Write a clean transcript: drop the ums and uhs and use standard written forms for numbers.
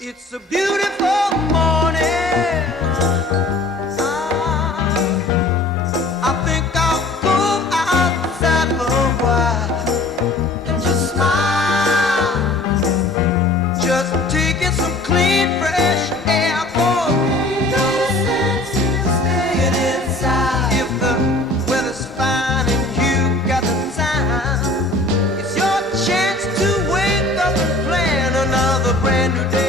It's a beautiful morning. I think I'll go outside for a while and just smile, just taking some clean, fresh air. For no sense in staying inside. If the weather's fine and you got the time, it's your chance to wake up and plan another brand new day.